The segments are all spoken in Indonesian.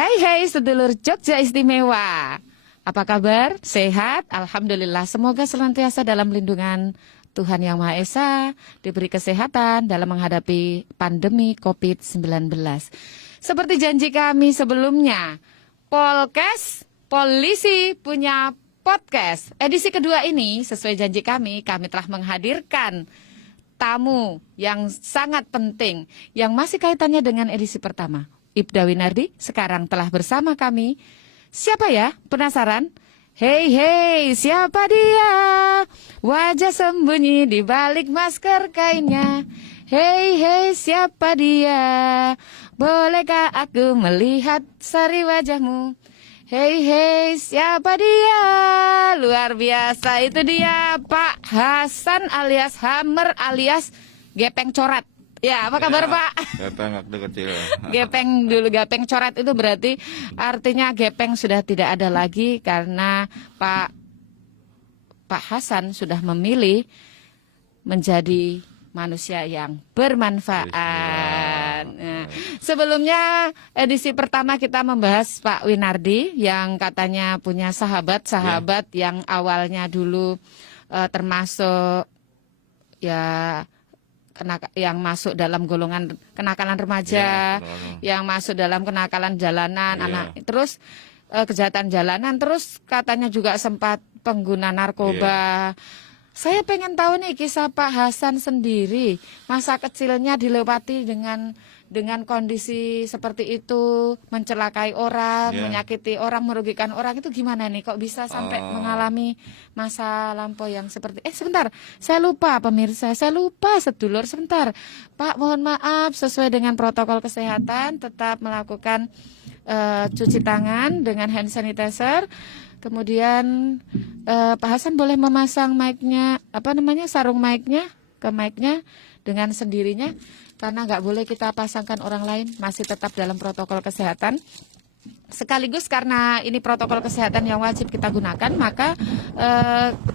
Hai hai sedulur Jogja Istimewa. Apa kabar? Sehat? Alhamdulillah. Semoga senantiasa dalam lindungan Tuhan Yang Maha Esa, diberi kesehatan dalam menghadapi pandemi COVID-19. Seperti janji kami sebelumnya, Polkes Polisi punya podcast. Edisi kedua ini sesuai janji kami telah menghadirkan tamu yang sangat penting yang masih kaitannya dengan edisi pertama. Ibda Winardi sekarang telah bersama kami. Siapa ya? Penasaran? Hei hei, siapa dia? Wajah sembunyi di balik masker kainnya. Hei hei, siapa dia? Bolehkah aku melihat sari wajahmu? Hei hei, siapa dia? Luar biasa, itu dia Pak Hasan alias Hammer alias Gepeng Corat. Ya, apa kabar Pak? Gepeng waktu kecil. Gepeng dulu, Gepeng Corat itu berarti artinya Gepeng sudah tidak ada lagi karena Pak Hasan sudah memilih menjadi manusia yang bermanfaat. Nah, sebelumnya edisi pertama kita membahas Pak Winardi yang katanya punya sahabat yang awalnya dulu termasuk ya yang masuk dalam golongan kenakalan remaja, yang masuk dalam kenakalan jalanan, terus kejahatan jalanan, terus katanya juga sempat pengguna narkoba. Saya pengen tahu nih kisah Pak Hasan sendiri, masa kecilnya dilewati dengan kondisi seperti itu, mencelakai orang, menyakiti orang, merugikan orang, itu gimana nih? Kok bisa sampai mengalami masa lampau yang seperti sebentar, saya lupa pemirsa, saya lupa sedulur, sebentar Pak, mohon maaf, sesuai dengan protokol kesehatan tetap melakukan cuci tangan dengan hand sanitizer. Kemudian Pak Hasan boleh memasang mic-nya, sarung mic-nya ke mic-nya dengan sendirinya, karena nggak boleh kita pasangkan orang lain, masih tetap dalam protokol kesehatan. Sekaligus karena ini protokol kesehatan yang wajib kita gunakan, maka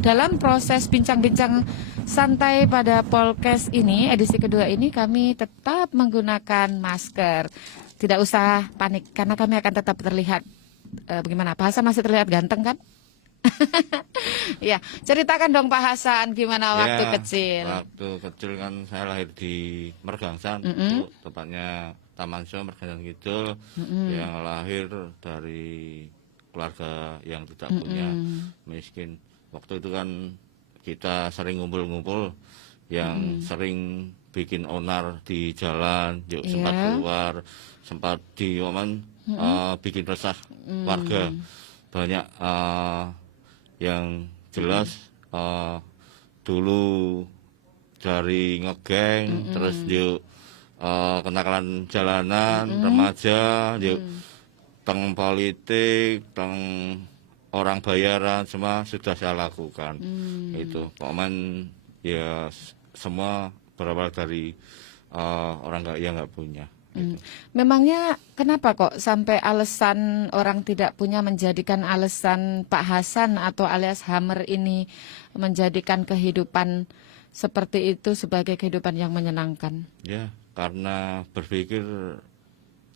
dalam proses bincang-bincang santai pada Polkes ini, edisi kedua ini, kami tetap menggunakan masker. Tidak usah panik, karena kami akan tetap terlihat bagaimana? Pak Hasan masih terlihat ganteng kan? Ya, ceritakan dong Pak Hasan, gimana waktu kecil? Waktu kecil kan saya lahir di Mergangsan, itu tepatnya Taman Sio Mergangsan Kidul, yang lahir dari keluarga yang tidak punya, miskin. Waktu itu kan kita sering ngumpul-ngumpul, yang sering bikin onar di jalan, sempat keluar, sempat di bikin resah warga. Banyak yang jelas dulu dari ngegeng, terus yuk kenakalan jalanan, remaja, yuk teng politik, teng orang bayaran, semua sudah saya lakukan. Itu pokoknya ya semua berawal dari orang yang nggak punya. Memangnya kenapa kok sampai alasan orang tidak punya menjadikan alasan Pak Hasan atau alias Hammer ini menjadikan kehidupan seperti itu sebagai kehidupan yang menyenangkan? Ya, karena berpikir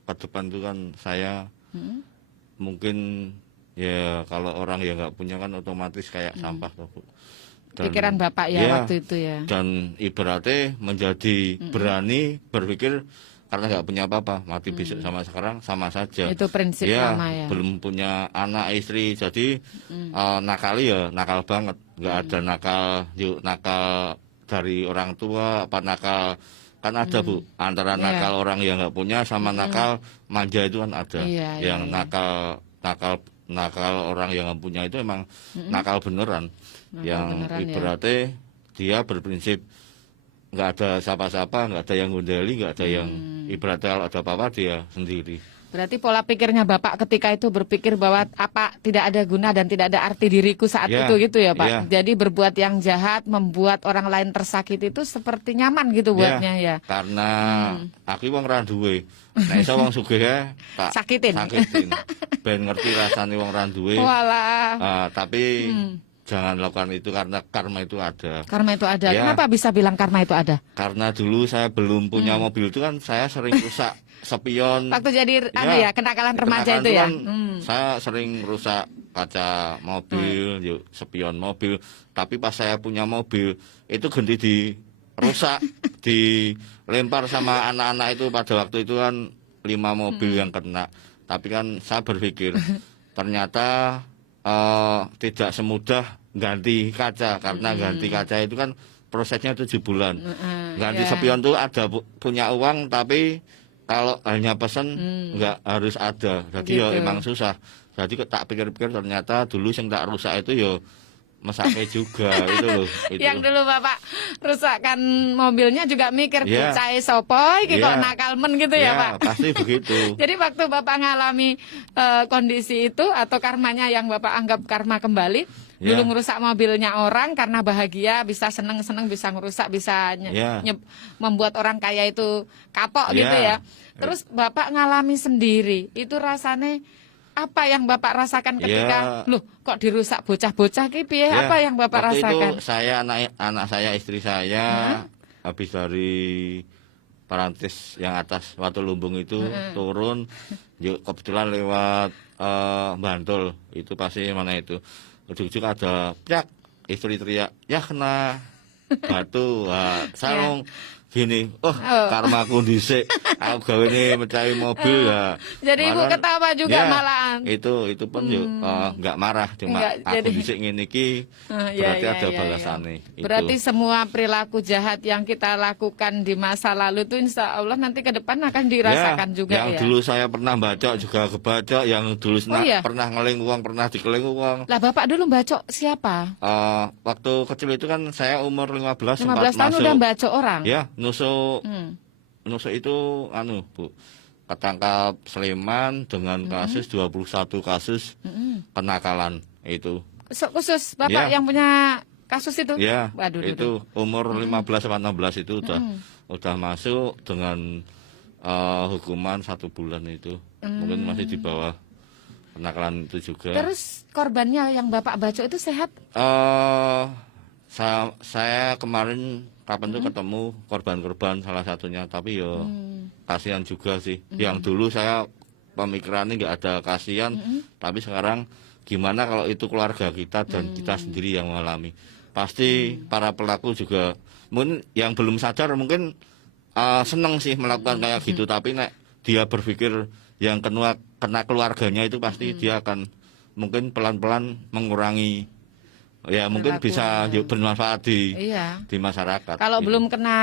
ke depan itu kan saya mungkin ya kalau orang yang nggak punya kan otomatis kayak sampah tuh Bu. Pikiran Bapak ya waktu itu ya. Dan ibaratnya menjadi berani berpikir karena nggak punya apa-apa, mati besok sama sekarang sama saja. Itu prinsip lama ya. Belum punya anak istri, jadi nakali ya nakal banget. Nggak ada nakal dari orang tua, apa nakal kan ada Bu, antara nakal orang yang nggak punya sama nakal manja itu kan ada. Yang nakal orang yang nggak punya itu emang nakal beneran. Yang ibaratnya dia berprinsip nggak ada siapa-siapa, nggak ada yang ngundeli, nggak ada yang ibaratnya kalau ada apa-apa dia sendiri. Berarti pola pikirnya Bapak ketika itu berpikir bahwa tidak ada guna dan tidak ada arti diriku saat itu gitu ya Pak. Jadi berbuat yang jahat, membuat orang lain tersakiti itu seperti nyaman gitu buatnya ya. Karena aku wong ra duwe. Nek iso wong sugih tak sakitin. Ben ngerti rasane wong ra duwe. Walah. Tapi jangan lakukan itu karena karma itu ada. Karma itu ada. Ya. Kenapa bisa bilang karma itu ada? Karena dulu saya belum punya mobil itu kan saya sering rusak spion. Waktu jadi kenakalan remaja Kenakalan itu ya. kan saya sering rusak kaca mobil, yuk spion mobil. Tapi pas saya punya mobil itu ganti dirusak, dilempar sama anak-anak itu pada waktu itu kan 5 mobil yang kena. Tapi kan saya berpikir ternyata tidak semudah ganti kaca karena ganti kaca itu kan prosesnya 7 bulan. Ganti spion tuh ada punya uang tapi kalau hanya pesan nggak harus ada. Jadi Gitu. ya emang susah. Jadi tak pikir-pikir ternyata dulu yang tak rusak itu ya mesake juga itu loh. Itu Yang loh. dulu Bapak rusakkan mobilnya juga mikir Iya. bocah sopoi iki kok Iya. nakal men gitu ya, Ya, Pak. pasti begitu. Jadi waktu Bapak ngalami kondisi itu atau karmanya yang Bapak anggap karma kembali, Ya. dulu ngerusak mobilnya orang karena bahagia, bisa seneng-seneng, bisa ngerusak, bisa Ya. membuat orang kaya itu kapok Ya. gitu ya. Terus Bapak ngalami sendiri, itu rasanya apa yang Bapak rasakan ketika, loh kok dirusak bocah-bocah ki piye? Ya, Apa yang Bapak waktu rasakan? itu saya anak saya istri saya habis dari Parantis yang atas Watu Lumbung itu turun, yuk kebetulan lewat Bantul itu pasti mana itu ujung-ujung ada pyak istri teriak ya kena batu. Wah, saya ngomong gini, karmaku dhisik aku gawe ini mecahi mobil ya. Jadi Ibu Malah- ketawa juga ya, malahan. itu pun yuk nggak marah cuma Nggak, aku jadi- dhisik ngene iki Iya, berarti iya, ada iya, balasannya. iya. Berarti semua perilaku jahat yang kita lakukan di masa lalu itu insya Allah nanti ke depan akan dirasakan juga yang ya. dulu saya pernah baca juga kebaca, yang dulu iya? pernah ngeling uang, pernah dikeling uang. Lah Bapak dulu bacok siapa? Waktu kecil itu kan saya umur 15 15 sempat tahun masuk. udah bacok orang? Ya, nusuk Hmm. nusuk itu Bu. Ketangkap Sleman dengan kasus 21 kasus kenakalan itu. Khusus Bapak Ya. yang punya kasus itu? Ya, Waduh, itu umur 15 sampai 16 itu udah masuk dengan hukuman 1 bulan itu. Mungkin masih di bawah kenakalan itu juga. Terus korbannya yang Bapak bacok itu sehat? Saya kemarin kapan tuh ketemu korban-korban salah satunya, tapi yo kasihan juga sih. Yang dulu saya pemikirannya nggak ada kasihan, tapi sekarang gimana kalau itu keluarga kita dan kita sendiri yang mengalami. Pasti para pelaku juga mungkin yang belum sadar mungkin seneng sih melakukan kayak gitu, tapi nek dia berpikir yang kena keluarganya itu pasti dia akan mungkin pelan-pelan mengurangi. Ya mungkin bisa bermanfaat di masyarakat. Kalau gitu. belum kena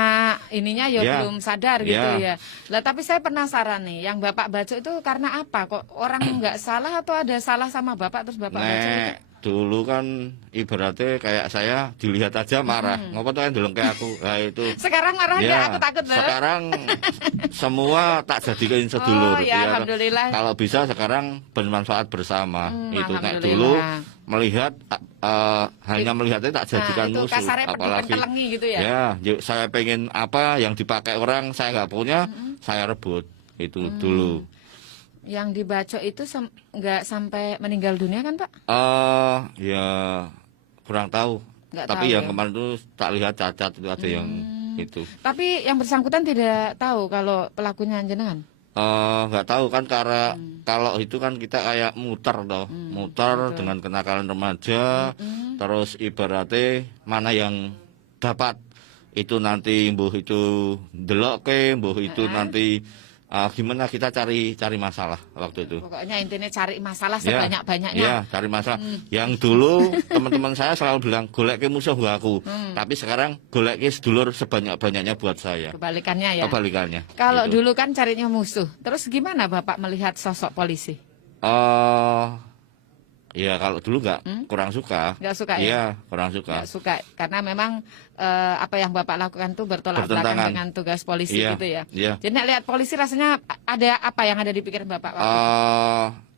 ininya ya belum sadar gitu Ya. ya. Lah tapi saya penasaran nih, yang Bapak bacok itu karena apa? Kok orang nggak salah atau ada salah sama Bapak terus Bapak bacok itu? Dulu kan ibaratnya kayak saya dilihat aja marah. Ngopo tuh kan deleng kayak aku. Nah itu. Sekarang marahnya aku takut loh. Sekarang semua tak jadikan sedulur. Oh ya, alhamdulillah. Kalau bisa sekarang bermanfaat bersama. Itu nek alhamdulillah. dulu melihat hanya melihatnya tak jadikan itu musuh. kasarnya Apalagi pentelengi gitu ya. Ya, saya pengen apa yang dipakai orang saya nggak punya, saya rebut. Itu dulu. Yang dibacok itu nggak sampai meninggal dunia kan Pak? Ya kurang tahu. Nggak Tapi tahu yang ya. kemarin itu tak lihat cacat itu ada yang itu. Tapi yang bersangkutan tidak tahu kalau pelakunya jenengan? Nggak tahu kan karena kalau itu kan kita kayak muter toh, muter dengan kenakalan remaja, terus ibaratnya mana yang dapat itu nanti mbuh itu delok ke, mbuh itu nanti gimana kita cari masalah waktu itu. Pokoknya intinya cari masalah Ya, sebanyak-banyaknya. Ya, cari masalah. Yang dulu teman-teman saya selalu bilang golek ke musuh gak aku. Tapi sekarang golek ke sedulur sebanyak-banyaknya buat saya. Kebalikannya ya. Kebalikannya. Kalau gitu. dulu kan carinya musuh. Terus gimana Bapak melihat sosok polisi? Ya kalau dulu kurang suka. Nggak suka ya? Iya, kurang suka. Nggak suka karena memang apa yang Bapak lakukan tuh bertolak belakang Bertentangan. dengan tugas polisi Iya, gitu ya. iya. Jadi nek lihat polisi rasanya ada apa yang ada di pikiran Bapak waktu itu?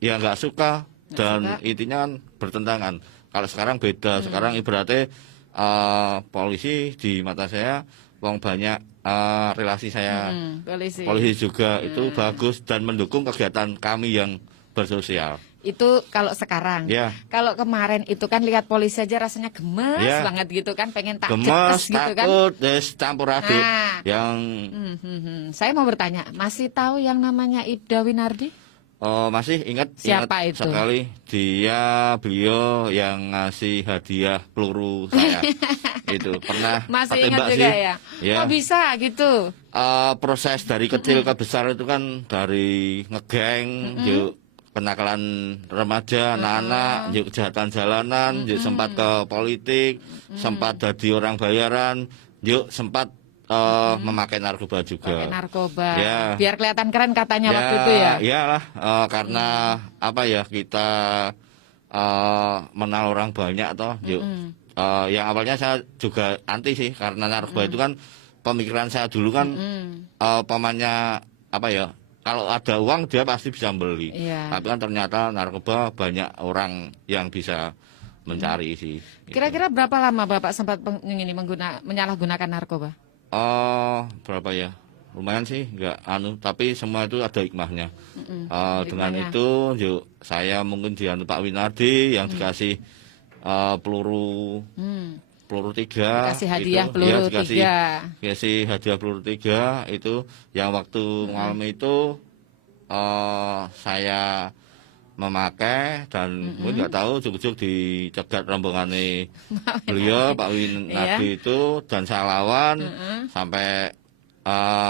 Ya nggak suka dan suka. intinya kan bertentangan. Kalau sekarang beda. Sekarang ibaratnya polisi di mata saya, wong banyak relasi saya. Polisi. Polisi juga itu bagus dan mendukung kegiatan kami yang bersosial. Itu kalau sekarang. Ya. Kalau kemarin itu kan lihat polisi aja rasanya gemes Ya. banget gitu kan, pengen tak Gemes, jetes gitu kan. takut, campur aduk. Nah. Yang Saya mau bertanya, masih tahu yang namanya Ida Winardi? masih ingat Siapa itu? sekali beliau yang ngasih hadiah peluru saya. Itu pernah Masih ketembak ingat juga sih. ya? Ya. Kok bisa gitu? Proses dari kecil ke besar itu kan dari ngegeng, yuk kenakalan remaja, anak-anak, yuk kejahatan jalanan, yuk sempat ke politik, sempat jadi orang bayaran, yuk sempat memakai narkoba juga. Pakai narkoba. Ya. Biar kelihatan keren katanya waktu itu ya. Iyalah, karena apa ya, kita mengenal orang banyak toh, yuk. Yang awalnya saya juga anti sih, karena narkoba itu kan pemikiran saya dulu kan pamannya apa ya, kalau ada uang dia pasti bisa beli. Iya. Tapi kan ternyata narkoba banyak orang yang bisa mencari sih. Kira-kira berapa lama Bapak sempat menyalahgunakan narkoba? Berapa ya? Lumayan sih, nggak tapi semua itu ada hikmahnya. Dengan Hikmahnya. itu, yuk saya mungkin dianu Pak Winardi yang dikasih peluru 3. Dikasih hadiah itu, peluru ya, 3. dikasih hadiah peluru 3 itu yang waktu malam itu saya memakai dan mungkin nggak tahu juk-juk dicegat rombongannya beliau Pak Winardi itu, dan saya lawan sampai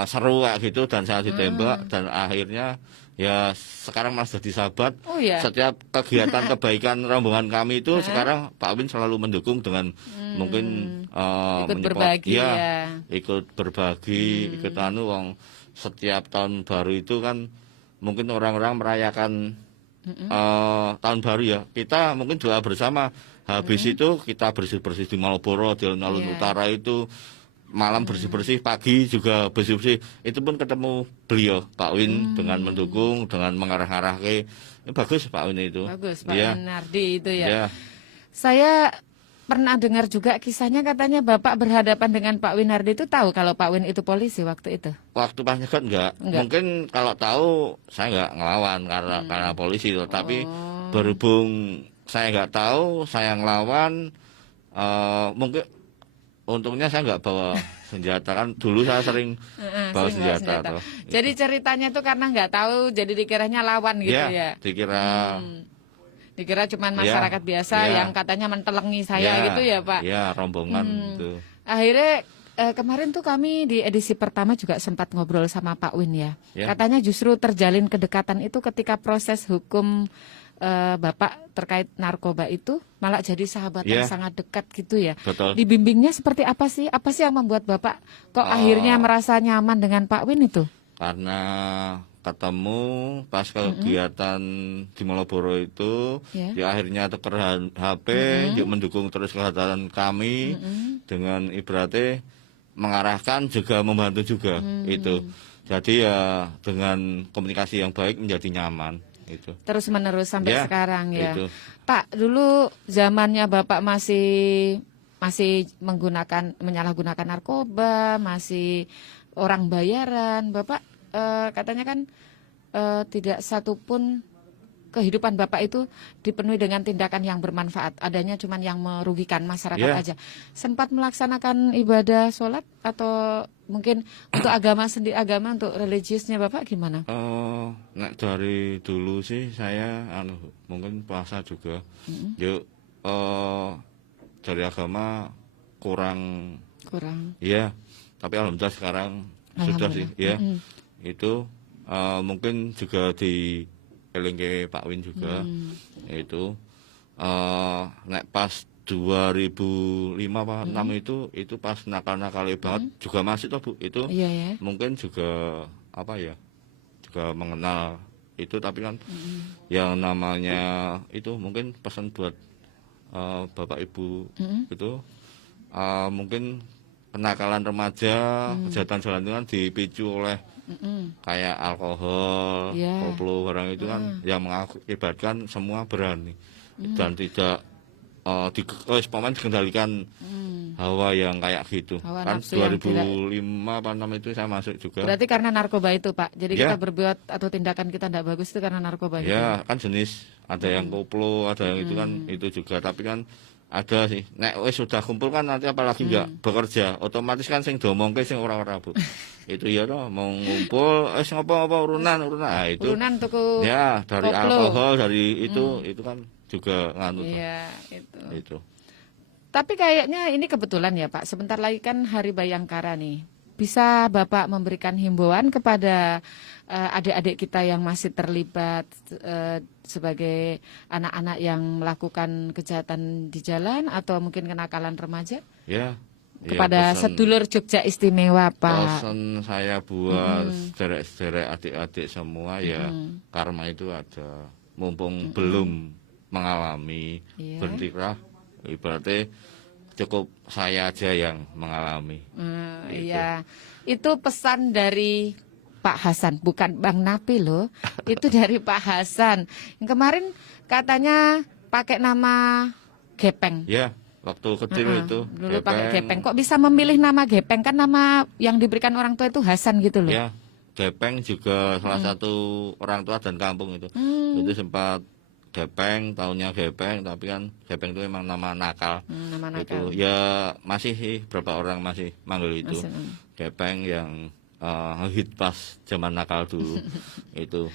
seru kayak gitu, dan saya ditembak dan akhirnya ya sekarang malah jadi sahabat. Oh ya. Setiap kegiatan kebaikan rombongan kami itu sekarang Pak Win selalu mendukung dengan mungkin Ikut berbagi ya. ikut berbagi, ikut wong setiap tahun baru itu kan mungkin orang-orang merayakan tahun baru ya. Kita mungkin doa bersama. Habis itu kita bersih-bersih di Malioboro, di alun-alun utara itu. Malam bersih-bersih, pagi juga bersih-bersih. Itu pun ketemu beliau, Pak Win, dengan mendukung, dengan mengarah-arah ke. Bagus Pak Win itu. Bagus Pak Ya. Winardi itu ya. Ya. Saya pernah dengar juga kisahnya, katanya Bapak berhadapan dengan Pak Winardi itu tahu kalau Pak Win itu polisi waktu itu. Waktu pas nyegat enggak. Mungkin kalau tahu saya enggak ngelawan karena polisi itu. Tapi berhubung saya enggak tahu, saya ngelawan, mungkin untungnya saya nggak bawa senjata, kan dulu saya sering bawa senjata. Tuh. Jadi ceritanya tuh karena nggak tahu, jadi dikiranya lawan gitu ya. Dikira cuman masyarakat biasa yang katanya mentelengi saya gitu ya Pak. Iya, rombongan itu. Akhirnya kemarin tuh kami di edisi pertama juga sempat ngobrol sama Pak Win ya. Katanya justru terjalin kedekatan itu ketika proses hukum Bapak terkait narkoba itu malah jadi sahabat yang sangat dekat gitu ya. Betul. Dibimbingnya seperti apa sih? Apa sih yang membuat Bapak kok akhirnya merasa nyaman dengan Pak Win itu? Karena ketemu pas kegiatan di Malioboro itu, ya akhirnya tuker HP, yuk mendukung terus kegiatan kami dengan ibaratnya mengarahkan juga membantu juga itu. Jadi ya dengan komunikasi yang baik menjadi nyaman. Itu. Terus menerus sampai sekarang ya. Itu. Pak, dulu zamannya Bapak masih menyalahgunakan narkoba, masih orang bayaran. Bapak katanya kan tidak satupun kehidupan Bapak itu dipenuhi dengan tindakan yang bermanfaat. Adanya cuman yang merugikan masyarakat aja. Sempat melaksanakan ibadah sholat atau mungkin untuk agama untuk religiusnya Bapak gimana? Nek dari dulu sih saya mungkin puasa juga. Yuk dari agama kurang. Iya, tapi alhamdulillah sekarang sudah sih ya. Itu mungkin juga di elingke Pak Win juga. Itu nek pas 2005 apa 6 itu pas nakal-nakalnya banget juga masih toh Bu itu. Mungkin juga apa ya? Juga mengenal itu, tapi kan yang namanya itu mungkin pesan buat Bapak Ibu itu mungkin kenakalan remaja, kejahatan jalan itu kan dipicu oleh kayak alkohol, koplo, barang itu kan yang mengakibatkan semua berani dan tidak dikendalikan hawa yang kayak gitu. Hawa Kan nafsu yang 2005 apa 6 itu saya masuk juga. Berarti karena narkoba itu, Pak. Jadi Ya. kita berbuat atau tindakan kita tidak bagus itu karena narkoba gitu. Ya, kan jenis ada yang koplo, ada yang itu kan itu juga, tapi kan ada sih. Nek wis sudah kumpul kan nanti apalagi enggak bekerja, otomatis kan sing domongke sing ora-ora, Bu. Itu ya toh, mau ngumpul wis ngopo-ngopo urunan. Nah, itu. Urunan tuku. Ya, dari koplo. alkohol, dari itu kan juga nganu toh. Iya, itu. Itu. Tapi kayaknya ini kebetulan ya, Pak. Sebentar lagi kan Hari Bayangkara nih. Bisa Bapak memberikan himbauan kepada adik-adik kita yang masih terlibat sebagai anak-anak yang melakukan kejahatan di jalan atau mungkin kenakalan remaja? Ya. Kepada sedulur Jogja Istimewa, Pak. Pesan saya buat sederek-sederek adik-adik semua ya, karma itu ada. Mumpung belum mengalami, Iya. berhentilah. Ibaratnya cukup saya aja yang mengalami. Iya, itu pesan dari Pak Hasan, bukan Bang Napi loh. Itu dari Pak Hasan. Yang kemarin katanya pakai nama Gepeng. Ya, waktu kecil itu. Dulu pakai Gepeng. Kok bisa memilih nama Gepeng? Kan nama yang diberikan orang tua itu Hasan gitu loh. Ya, Gepeng juga salah satu orang tua dan kampung itu. Itu sempat Gepeng, tahunnya Gepeng, tapi kan Gepeng itu memang nama nakal. Nama Itu nakal. ya masih sih beberapa orang masih manggil itu. Gepeng yang hit pas zaman nakal dulu. Itu.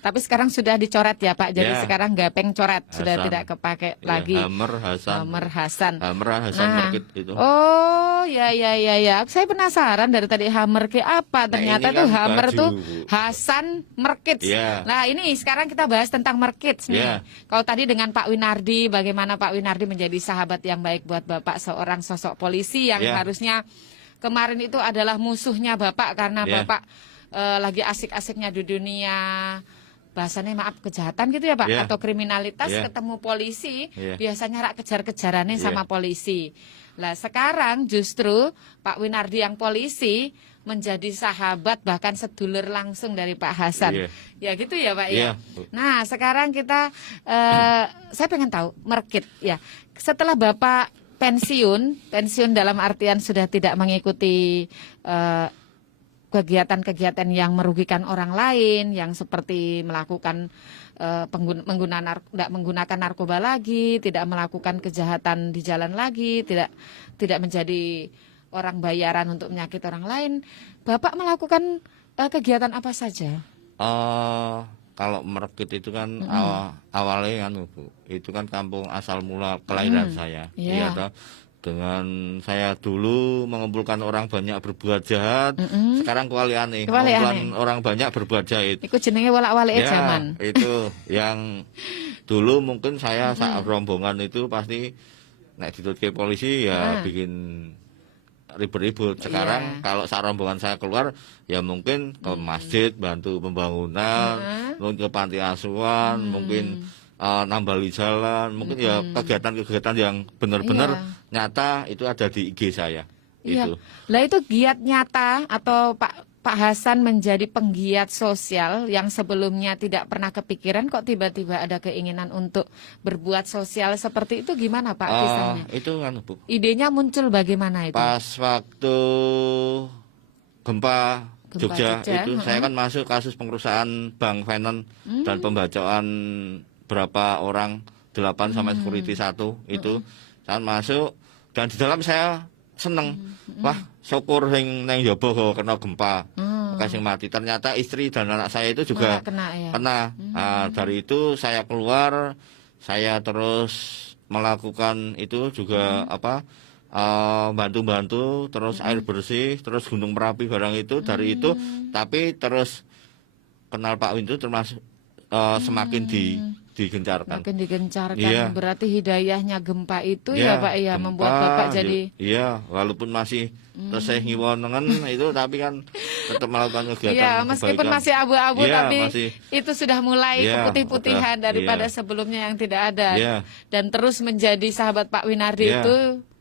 Tapi sekarang sudah dicoret ya Pak. Jadi Ya. sekarang Gepeng coret, sudah Hasan. tidak kepake Ya, lagi. Hammer Hasan. Hammer Hasan. Hammer Hasan Nah. Market itu. Oh, ya. Saya penasaran dari tadi Hammer ke apa? Ternyata ini tuh kan Hammer baju, tuh Bu. Hasan Merkits. Iya. Nah, ini sekarang kita bahas tentang Merkits nih. Iya. Kalau tadi dengan Pak Winardi, bagaimana Pak Winardi menjadi sahabat yang baik buat Bapak, seorang sosok polisi yang Iya. harusnya kemarin itu adalah musuhnya Bapak karena Iya. Bapak lagi asik-asiknya di dunia bahasanya maaf kejahatan gitu ya Pak, Iya. atau kriminalitas, Iya. ketemu polisi Iya. biasanya rak kejar-kejarannya Iya. sama polisi. Lah sekarang justru Pak Winardi yang polisi menjadi sahabat bahkan sedulur langsung dari Pak Hasan. Iya. Ya gitu ya Pak Iya, ya. Bu. Nah sekarang kita saya pengen tahu Merkit ya. Setelah Bapak pensiun dalam artian sudah tidak mengikuti kegiatan-kegiatan yang merugikan orang lain, yang seperti melakukan tidak menggunakan narkoba lagi, tidak melakukan kejahatan di jalan lagi, tidak menjadi orang bayaran untuk menyakiti orang lain. Bapak melakukan kegiatan apa saja? Kalau Merkit itu kan awalnya kan Bu, itu kan kampung asal mula kelahiran saya. Iya. Iya toh. Dengan saya dulu mengumpulkan orang banyak berbuat jahat, sekarang kewaliane mengumpulkan orang banyak berbuat jahat. Iku jenenge walak-walike Ya, zaman. itu yang dulu mungkin saya saat rombongan itu pasti nek ditutke polisi ya bikin ribut-ribut. Sekarang kalau saat rombongan saya keluar ya mungkin ke masjid bantu pembangunan, mungkin ke panti asuhan, mungkin nambali jalan, mungkin ya kegiatan-kegiatan yang benar-benar nyata itu ada di IG saya. Iya. Itu. Lah itu giat nyata atau Pak Hasan menjadi penggiat sosial yang sebelumnya tidak pernah kepikiran kok tiba-tiba ada keinginan untuk berbuat sosial seperti itu gimana Pak kisahnya? Itu kan Bu. Idenya muncul bagaimana itu? Pas waktu gempa Jogja itu saya kan masuk kasus pengerusakan Bank Finance dan pembacaan berapa orang 8 sama security 1 itu saya masuk dan di dalam saya seneng wah syukur sing neng jobo kok kena gempa kasih mati ternyata istri dan anak saya itu juga kena ya. kena. Dari itu saya keluar saya terus melakukan itu juga bantu-bantu terus air bersih terus Gunung Merapi barang itu dari itu tapi terus kenal Pak Win itu termasuk semakin digencarkan. Makin digencarkan. Iya. Berarti hidayahnya gempa itu ya Pak ya gempa, membuat Bapak jadi iya walaupun masih tesih ngiwonengen itu tapi kan tetap melakukan kegiatan iya, meskipun kebaikan. masih abu-abu Iya, tapi masih. itu sudah mulai Iya, keputih-putihan udah, daripada iya. sebelumnya yang tidak ada. Iya. Dan terus menjadi sahabat Pak Winardi Iya. itu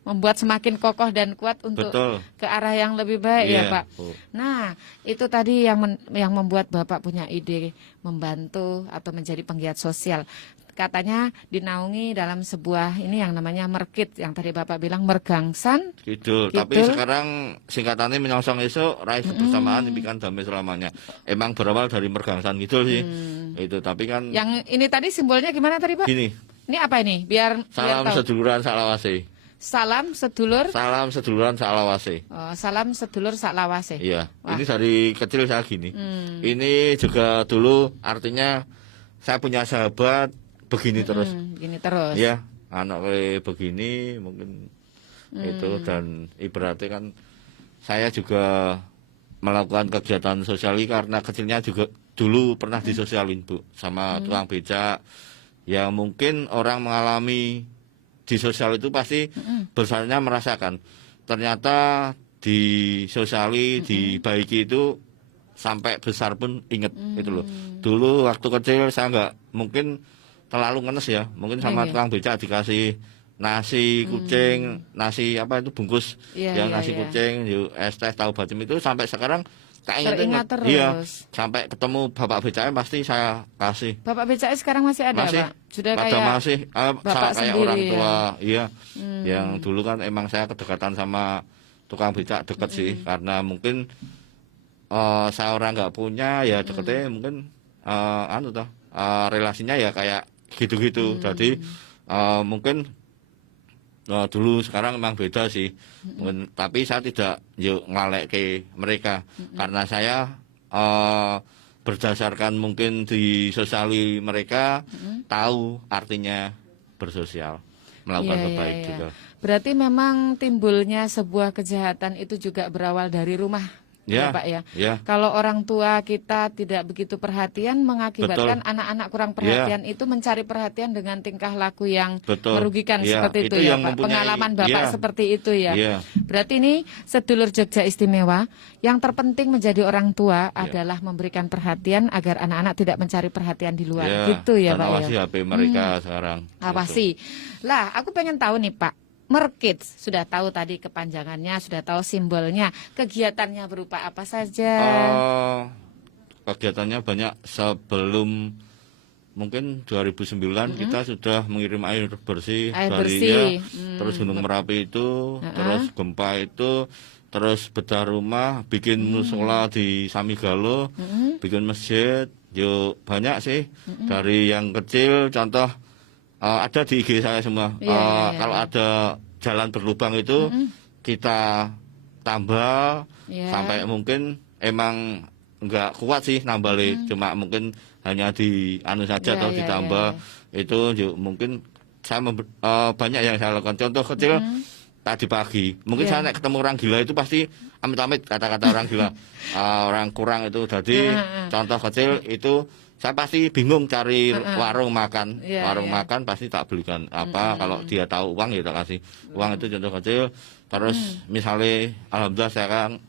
membuat semakin kokoh dan kuat untuk Betul. ke arah yang lebih baik ya Iya, Pak. Bu. Nah, itu tadi yang membuat Bapak punya ide membantu atau menjadi penggiat sosial. Katanya dinaungi dalam sebuah ini yang namanya merkit, yang tadi Bapak bilang mergangsan. Kidul. Tapi Kidul. sekarang singkatannya menyongsong esok raih kebersamaan impikan damai selamanya. Emang berawal dari mergangsan Kidul sih. Itu tapi kan Yang ini tadi simbolnya gimana tadi Pak? gini, Ini apa ini? Biar salam tahu. seduluran salawase. Salam sedulur. Salam seduluran salawase. Oh, salam sedulur saklawase. Iya, Wah. ini dari kecil saya gini. Ini juga dulu artinya saya punya sahabat begini terus. Gini terus. Iya, anak kayak begini mungkin itu dan ibaratnya kan saya juga melakukan kegiatan sosial karena kecilnya juga dulu pernah disosialin Bu sama tukang becak. Ya mungkin orang mengalami di sosial itu pasti besarnya merasakan. Ternyata di sosiali, dibaiki itu sampai besar pun inget itu loh. Dulu waktu kecil saya nggak mungkin terlalu ngenes ya, mungkin sama Iya. tukang becak dikasih nasi kucing, nasi apa itu bungkus, Iya, yang iya, nasi iya. kucing, yuk es teh tahu bacem itu sampai sekarang Teringat terus. Iya, sampai ketemu bapak becaknya pasti saya kasih. Bapak becak sekarang masih ada, Masih, Pak? Sudah pada kayak masih bapak kayak sendiri, orang ya? tua, iya. Yang dulu kan emang saya kedekatan sama tukang becak deket sih, karena mungkin saya orang nggak punya ya deketnya mungkin relasinya ya kayak gitu-gitu. Jadi mungkin dulu sekarang memang beda sih. Mungkin, tapi saya tidak yuk ngalek ke mereka karena saya berdasarkan mungkin di sosiali mereka tahu artinya bersosial, melakukan Iya, terbaik iya, iya. juga. Berarti memang timbulnya sebuah kejahatan itu juga berawal dari rumah. Ya, Ya, Pak ya. ya. Kalau orang tua kita tidak begitu perhatian mengakibatkan anak-anak kurang perhatian itu mencari perhatian dengan tingkah laku yang Betul. merugikan Ya, seperti itu, itu ya yang Pak. mempunyai- Pengalaman Bapak ya. seperti itu ya. Iya. Berarti ini sedulur Jogja Istimewa yang terpenting menjadi orang tua Ya. adalah memberikan perhatian agar anak-anak tidak mencari perhatian di luar. Ya, Gitu ya dan Pak awasi ya. HP mereka sekarang. Awasi. Lah, aku pengen tahu nih Pak. Merkit, sudah tahu tadi kepanjangannya, sudah tahu simbolnya. Kegiatannya berupa apa saja? Kegiatannya banyak. Sebelum mungkin 2009 kita sudah mengirim air bersih Air dari bersih. terus Gunung Merapi itu, terus gempa itu, terus bedah rumah, bikin musola di Samigalo, bikin masjid, yuk banyak sih. Dari yang kecil contoh ada di IG saya semua. Iya, iya, Kalau ada jalan berlubang itu kita tambah Iya. sampai mungkin emang nggak kuat sih nambah cuma mungkin hanya di anu saja Iya, atau iya, ditambah itu yuk, mungkin saya banyak yang saya lakukan. Contoh kecil tadi pagi mungkin Iya. saya naik ketemu orang gila itu pasti amit-amit kata-kata orang gila orang kurang itu. Jadi contoh kecil itu saya pasti bingung cari warung makan. Iya, Warung iya. makan pasti tak belikan apa kalau dia tahu uang ya tak kasih uang. Itu contoh kecil. Terus misalnya alhamdulillah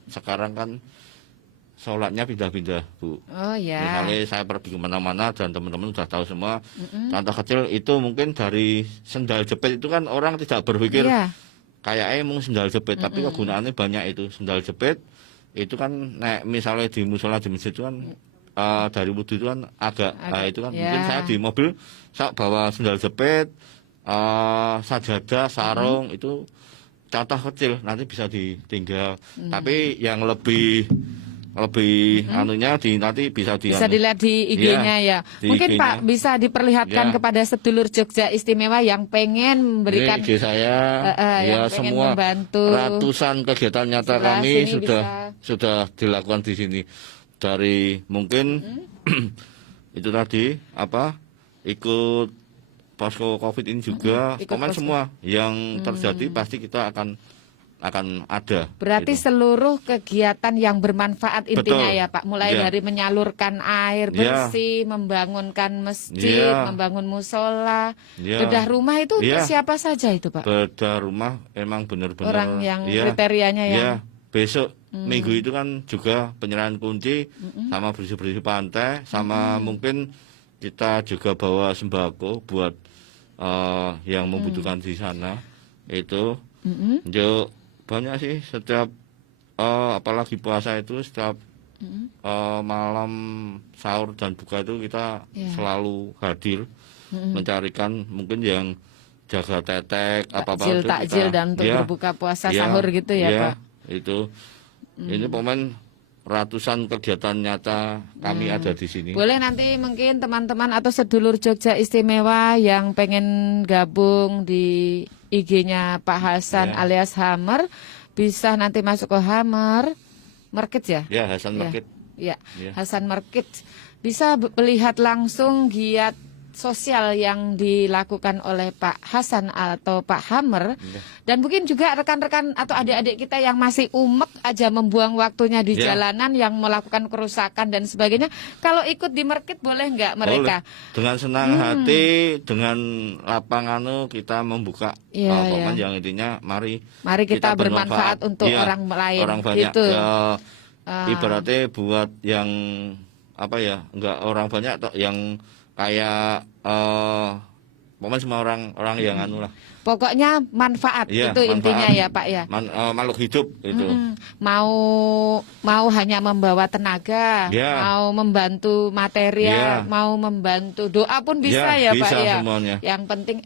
sekarang kan sholatnya pindah-pindah Bu. Oh ya. Misalnya saya pergi kemana-mana dan teman-teman sudah tahu semua. Contoh kecil itu mungkin dari sendal jepit itu kan orang tidak berpikir Iya. kayaknya emang sendal jepit, tapi kegunaannya banyak itu. Sendal jepit itu kan misalnya di musola di masjid itu kan dari wudhu itu kan agak itu kan ya. mungkin saya di mobil saya bawa sendal jepit, sajadah, sarung itu contoh kecil nanti bisa ditinggal. Tapi yang lebih anunya nanti bisa Bisa dilihat di IG-nya ya. di Mungkin IG-nya. Pak bisa diperlihatkan Ya. kepada sedulur Jogja Istimewa yang pengen memberikan Ini IG saya yang ya pengen semua membantu. ratusan kegiatan nyata Sebelah kami sini sudah dilakukan di sini. Dari mungkin itu tadi ikut posko Covid ini juga Ikut komen posko. semua yang terjadi pasti kita akan ada. Berarti gitu. seluruh kegiatan yang bermanfaat intinya Betul. ya Pak. Mulai Ya. dari menyalurkan air Ya. bersih, membangunkan masjid, Ya. membangun musola, Ya. bedah rumah itu Ya. siapa saja itu Pak? Bedah rumah emang benar-benar Orang yang ya, kriterianya yang ya. Besok minggu itu kan juga penyerahan kunci sama bersih-bersih pantai sama mungkin kita juga bawa sembako buat yang membutuhkan di sana itu Yo banyak sih setiap apalagi puasa itu setiap malam sahur dan buka itu kita selalu hadir mencarikan mungkin yang jaga tetek apa-apa itu Takjil kita dan untuk berbuka puasa sahur gitu ya, Pak. Itu ini pemain ratusan kegiatan nyata kami ada di sini. Boleh nanti mungkin teman-teman atau sedulur Jogja Istimewa yang pengen gabung di IG-nya Pak Hasan alias Hammer, bisa nanti masuk ke Hammer Market ya? Ya, Hasan Market. Ya, Hasan Market. Bisa melihat langsung giat sosial yang dilakukan oleh Pak Hasan atau Pak Hammer, dan mungkin juga rekan-rekan atau adik-adik kita yang masih umek aja membuang waktunya di jalanan yang melakukan kerusakan dan sebagainya. Kalau ikut di market boleh nggak mereka? Boleh. Dengan senang hati, dengan lapangan kita membuka pokoknya yang intinya mari kita bermanfaat untuk orang lain. Orang banyak gitu. Ibaratnya buat yang apa ya, enggak orang banyak atau yang kayak pokoknya semua orang yang anu lah. Pokoknya manfaat itu manfaat. Intinya ya Pak ya. Makhluk hidup itu. Mau hanya membawa tenaga, mau membantu material, mau membantu doa pun bisa ya Pak ya. Semuanya. Yang penting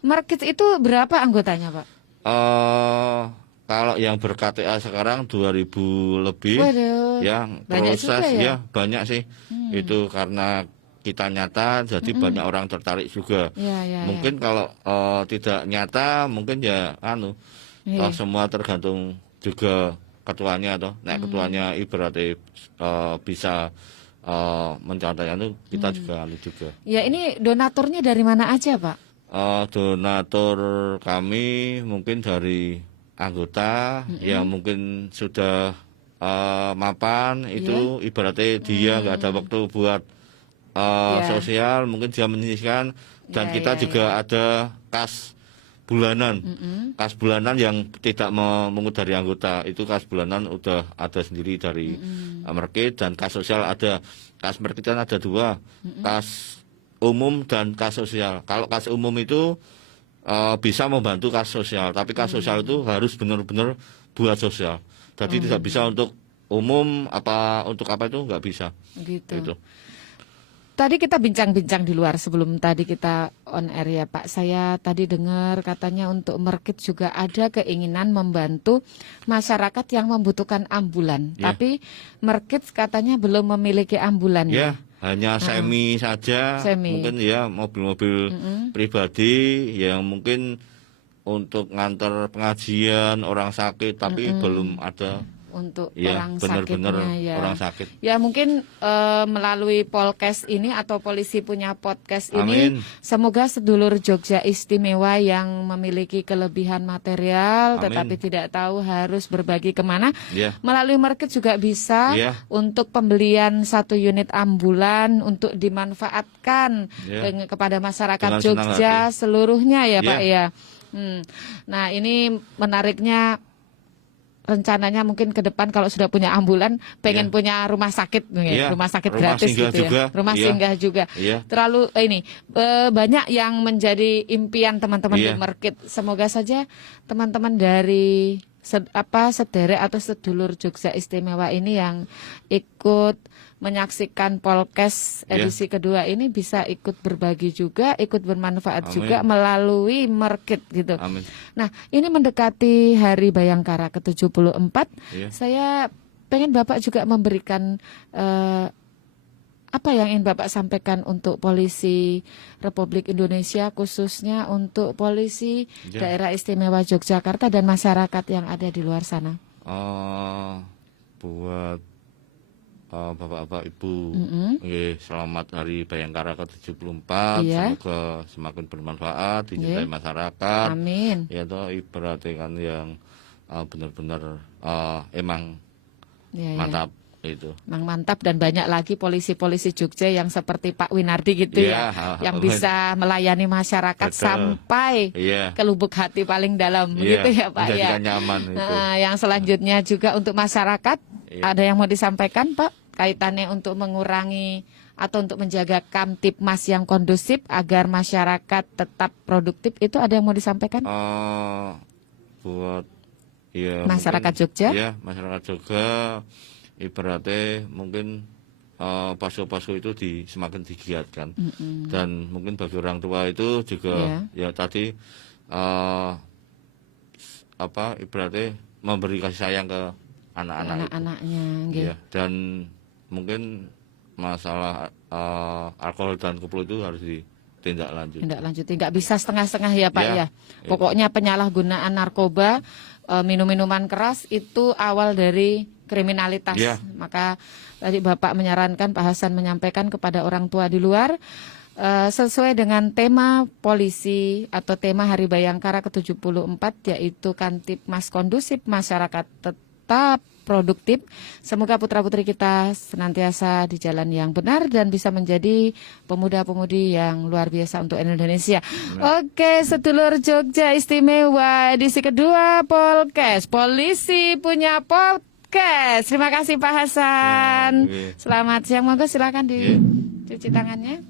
market itu berapa anggotanya Pak? Kalau yang ber-KTA sekarang 2.000 lebih. Waduh, yang banyak proses juga ya? Banyak sih. Itu karena kita nyata, jadi banyak orang tertarik juga. Mungkin kalau tidak nyata, mungkin semua tergantung juga ketuanya atau ketuanya ibaratnya bisa mencontohnya itu kita juga. Ya, ini donaturnya dari mana aja Pak? Donatur kami mungkin dari anggota yang mungkin sudah mapan itu ibaratnya dia nggak ada waktu buat sosial, mungkin dia menyisihkan, dan kita juga ada kas bulanan. Kas bulanan yang tidak memungut dari anggota, itu kas bulanan udah ada sendiri dari market, dan kas sosial ada. Kas market kan ada dua, kas umum dan kas sosial. Kalau kas umum itu bisa membantu kas sosial, tapi kas sosial itu harus benar-benar buat sosial. Jadi tidak bisa untuk umum untuk apa itu nggak bisa. Gitu. Tadi kita bincang-bincang di luar sebelum tadi kita on air ya Pak. Saya tadi dengar katanya untuk market juga ada keinginan membantu masyarakat yang membutuhkan ambulan. Tapi market katanya belum memiliki ambulan. Hanya semi saja, mungkin mobil-mobil pribadi yang mungkin untuk ngantar pengajian orang sakit, tapi belum ada untuk orang sakitnya orang sakit. Ya mungkin melalui podcast ini atau polisi punya podcast ini, semoga sedulur Jogja Istimewa yang memiliki kelebihan material tetapi tidak tahu harus berbagi kemana, melalui market juga bisa untuk pembelian 1 unit ambulan untuk dimanfaatkan kepada masyarakat Jogja seluruhnya ya Pak ya. Nah ini menariknya, rencananya mungkin ke depan kalau sudah punya ambulan pengen punya rumah sakit, rumah sakit gratis gitu ya, rumah singgah juga. Terlalu banyak yang menjadi impian teman-teman di market. Semoga saja teman-teman dari sederek atau sedulur Jogja Istimewa ini yang ikut menyaksikan podcast edisi kedua ini bisa ikut berbagi juga, ikut bermanfaat juga melalui market gitu. Nah, ini mendekati Hari Bayangkara ke-74. Saya pengen Bapak juga memberikan apa yang ingin Bapak sampaikan untuk polisi Republik Indonesia, khususnya untuk polisi Daerah Istimewa Yogyakarta dan masyarakat yang ada di luar sana. Buat Bapak-bapak Ibu, selamat Hari Bayangkara ke-74. Semoga semakin bermanfaat, dicintai masyarakat. Amin. Ya toh, ibaratnya kan yang benar-benar emang mantap itu. Emang mantap, dan banyak lagi polisi-polisi Jogja yang seperti Pak Winardi gitu yang bisa melayani masyarakat sampai ke lubuk hati paling dalam gitu ya Pak ya. Nyaman itu. Yang selanjutnya juga untuk masyarakat, ada yang mau disampaikan Pak kaitannya untuk mengurangi atau untuk menjaga Kamtipmas yang kondusif agar masyarakat tetap produktif, itu ada yang mau disampaikan? buat ya Masyarakat mungkin, Jogja? Ya, masyarakat Jogja ibaratnya mungkin posko-posko itu semakin digiatkan. Dan mungkin bagi orang tua itu juga ya tadi ibaratnya memberi kasih sayang ke anak-anaknya nggih. Ya, dan mungkin masalah alkohol dan koplo itu harus ditindaklanjuti. Tindak lanjuti, nggak bisa setengah-setengah ya Pak Ya, ya. Pokoknya penyalahgunaan narkoba, minum-minuman keras itu awal dari kriminalitas. Ya. Maka tadi Bapak menyarankan, Pak Hasan menyampaikan kepada orang tua di luar, sesuai dengan tema polisi atau tema Hari Bayangkara ke-74 yaitu Kamtipmas kondusif, masyarakat tetap produktif. Semoga putra-putri kita senantiasa di jalan yang benar dan bisa menjadi pemuda-pemudi yang luar biasa untuk Indonesia. Oke, sedulur Jogja Istimewa edisi kedua Polkes. Polisi punya podcast. Terima kasih Pak Hasan. Ya, oke. Selamat siang, monggo silakan Ya. dicuci tangannya.